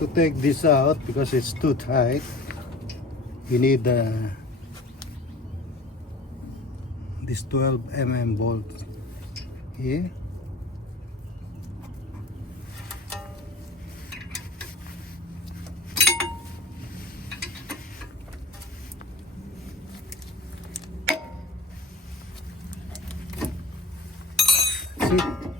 To take this out because it's too tight, you need this 12 mm bolt here. See?